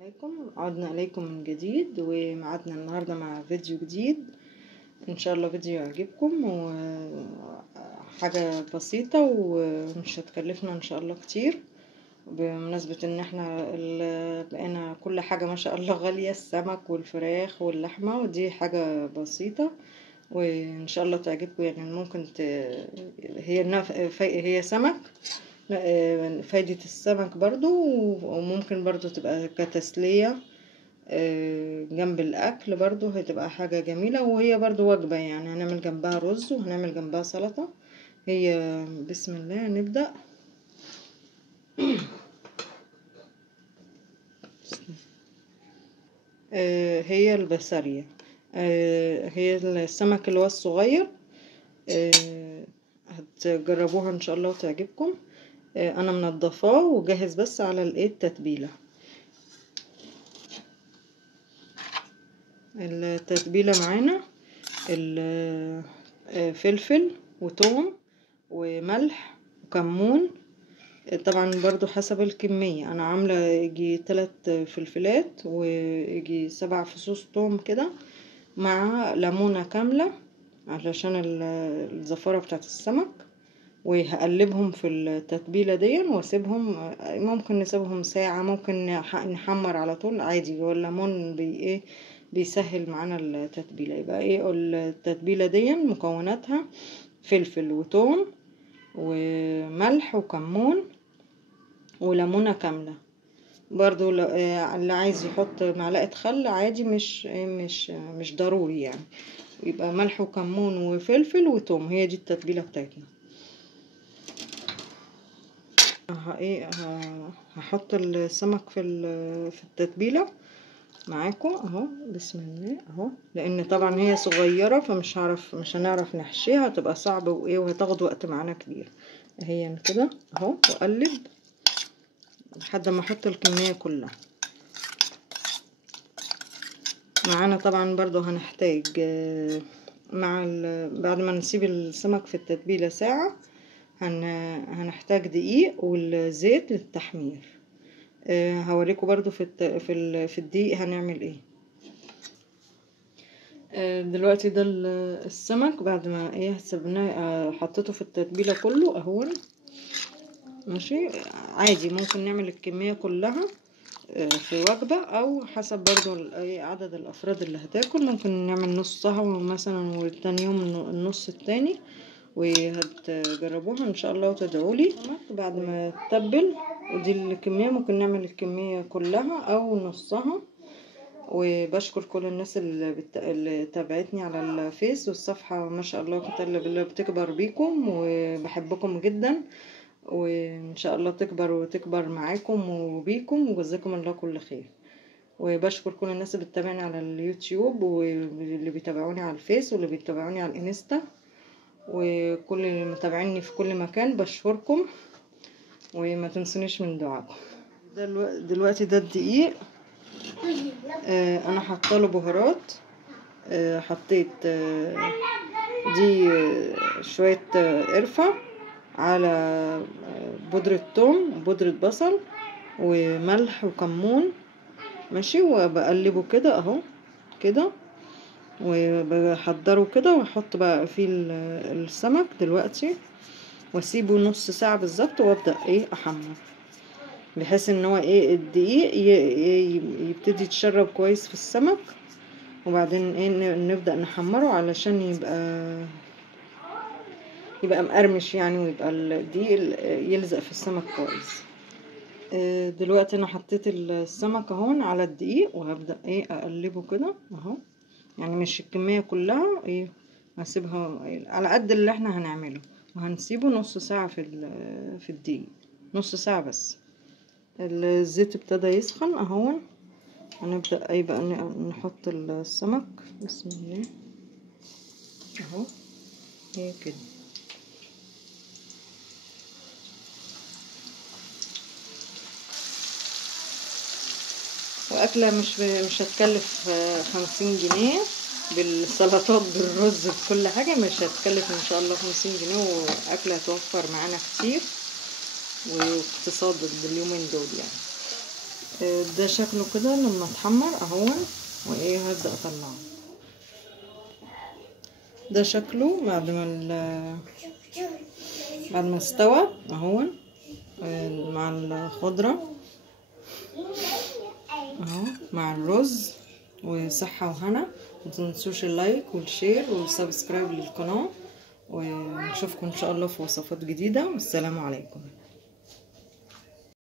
عليكم، عدنا إليكم من جديد ومعادنا النهاردة مع فيديو جديد. إن شاء الله فيديو يعجبكم وحاجة بسيطة ومش هتكلفنا إن شاء الله كتير، بمناسبة إن احنا بقينا كل حاجة ما شاء الله غالية، السمك والفراخ واللحمة، ودي حاجة بسيطة وإن شاء الله تعجبكم. يعني ممكن هي سمك، فايدة السمك برضو، وممكن برضو تبقى كتسلية جنب الأكل، برضو هتبقى حاجة جميلة، وهي برضو وجبة. يعني هنعمل جنبها رز وهنعمل جنبها سلطة. هي بسم الله نبدأ. هي البسارية، هي السمك اللي هو الصغير. هتجربوها ان شاء الله وتعجبكم. انا منضفاه وجاهز بس على التتبيله. التتبيله معانا فلفل وثوم وملح وكمون، طبعا برضو حسب الكمية. انا عاملة يجي 3 فلفلات ويجي 7 فصوص ثوم كده، مع ليمونة كاملة علشان الزفارة بتاعت السمك، وهقلبهم في التتبيلة دي واسيبهم. ممكن نسيبهم ساعة، ممكن نحمر على طول عادي، والليمون بيسهل معانا التتبيلة. يبقى التتبيلة دي مكوناتها فلفل وثوم وملح وكمون وليمونة كاملة. برضو اللي عايز يحط معلقة خل عادي، مش ضروري يعني. يبقى ملح وكمون وفلفل وثوم، هي دي التتبيلة بتاعتنا. هحط السمك في التتبيلة معاكم اهو. بسم الله اهو، لان طبعا هي صغيرة مش هنعرف نحشيها، هتبقى صعبة وهتاخد وقت معانا كبير. اهي كده اهو، واقلب لحد ما احط الكمية كلها معانا. طبعا برضو هنحتاج بعد ما نسيب السمك في التتبيلة ساعة هنحتاج دقيق والزيت للتحمير. هوريكم برضو في الدقيق هنعمل ايه. دلوقتي ده السمك بعد ما سبناه، حطيته في التتبيلة كله اهو. ماشي عادي، ممكن نعمل الكمية كلها في وجبة، او حسب برضو عدد الافراد اللي هتاكل. ممكن نعمل نصها مثلا، والتاني يوم النص التاني، وهتجربوها ان شاء الله وتدعولي. بعد ما تتبل ودي الكمية، ممكن نعمل الكمية كلها او نصها. وبشكر كل الناس اللي تابعتني على الفيس والصفحة، ما شاء الله كتير بالله بتكبر بيكم، وبحبكم جدا، وان شاء الله تكبر وتكبر معاكم وبيكم، وجزاكم الله كل خير. وبشكر كل الناس اللي بتتابعني على اليوتيوب، واللي بيتابعوني على الفيس، واللي بيتابعوني على الانستا، وكل اللي متابعيني في كل مكان بشكركم، وما تنسونيش من دعاكم. دلوقتي ده الدقيق، انا حاطه بهارات. حطيت دي شويه قرفه، على بودرة ثوم وبودرة بصل وملح وكمون. ماشي، وبقلبه كده اهو كده، وبحضره كده، واحط بقى فيه السمك دلوقتي، واسيبه نص ساعة بالظبط، وابدأ احمر، بحيث ان هو الدقيق يبتدي يتشرب كويس في السمك. وبعدين نبدأ نحمره علشان يبقى مقرمش يعني، ويبقى الدقيق يلزق في السمك كويس. دلوقتي انا حطيت السمك اهون على الدقيق، وهبدأ اقلبه كده اهو. يعني مش الكمية كلها، هسيبها على قد اللي احنا هنعمله، وهنسيبه نص ساعة في الدقيق، نص ساعة بس. الزيت ابتدى يسخن اهون، هنبدأ بقى نحط السمك. بسم الله اهو، هي كده. واكله مش هتكلف 50 جنيه بالسلطات بالرز بكل حاجه، مش هتكلف ان شاء الله 50 جنيه، واكله هتوفر معانا كتير، واقتصاد باليومين دول يعني. ده شكله كده لما اتحمر اهو. وايه هبدأ اطلعه. ده شكله بعد ما استوى اهو مع الخضرة اهو مع الرز. وصحة وهنا، متنسوش اللايك والشير والسبسكرايب للقناة، ونشوفكم ان شاء الله في وصفات جديدة، والسلام عليكم.